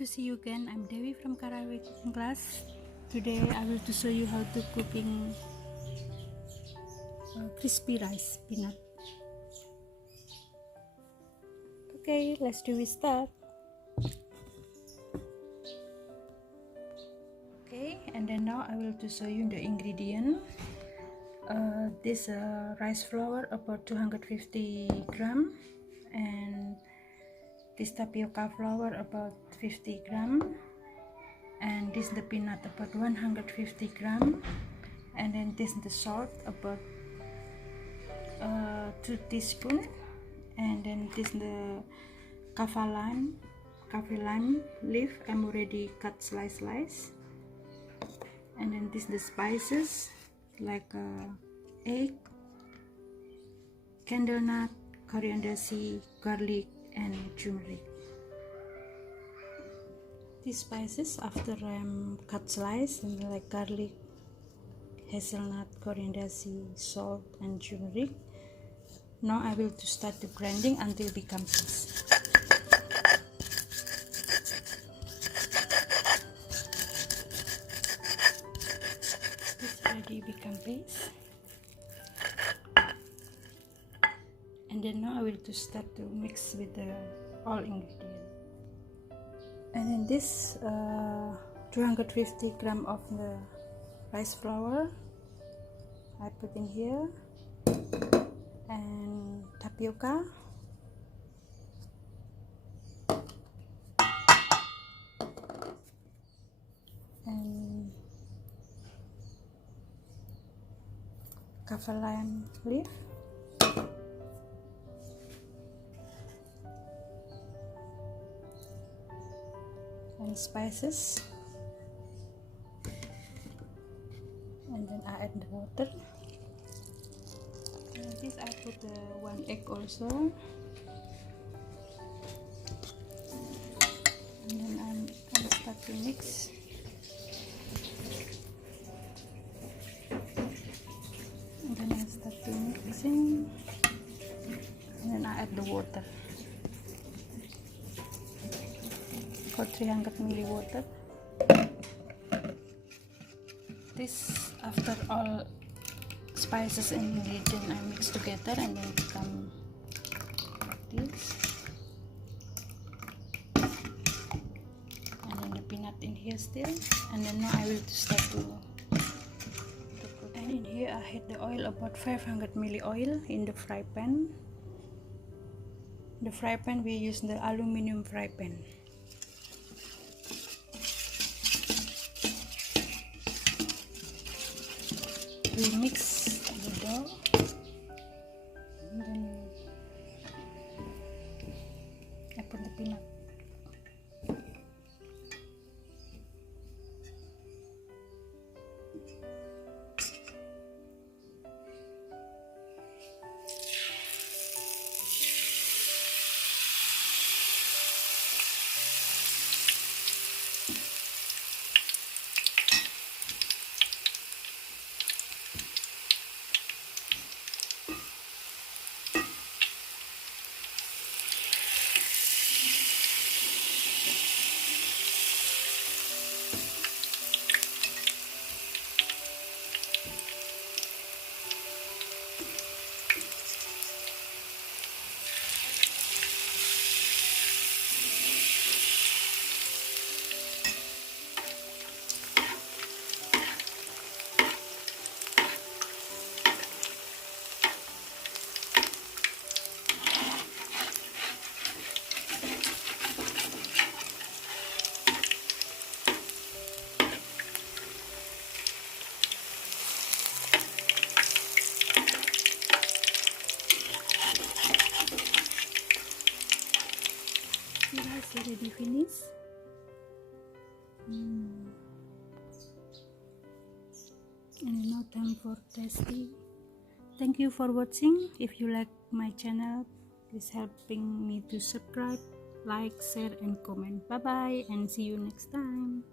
to see you again. I'm Dewi from Karawi cooking class. Today I will to show you how to cooking crispy rice peanut. Okay, let's do it. Start. Okay, and then now I will to show you the ingredient. This rice flour about 250 gram, and this tapioca flour about 50 gram, and this the peanut about 150 gram, and then this the salt about 2 teaspoons, and then this the kaffir lime leaf. I'm already cut slice, and then this the spices like egg, candle nut, coriander seed, garlic, and turmeric. These spices after I'm cut slice, and like garlic, hazelnut, coriander seed, salt, and turmeric. Now I will to start the grinding until it becomes paste. This already become paste. And then now I will to start to mix with the all ingredients. And then this 250 gram of the rice flour I put in here, and tapioca, and kaffir lime leaf, and spices, and then I add the water. And this I put 1 egg also, and then I'm start to mix. And then I start to mixing, and then I add the water. For 300 ml water. This after all spices and ingredients I mix together, and then become like this. And then the peanut in here still, and then now I will start to cook. And in here I had the oil about 500 ml oil in the fry pan. The fry pan we use the aluminum fry pan. We mix the dough, and then I put the peanut. Rice already finished. And now time for tasting. Thank you for watching. If you like my channel, please helping me to subscribe, like, share, and comment. Bye bye, and see you next time.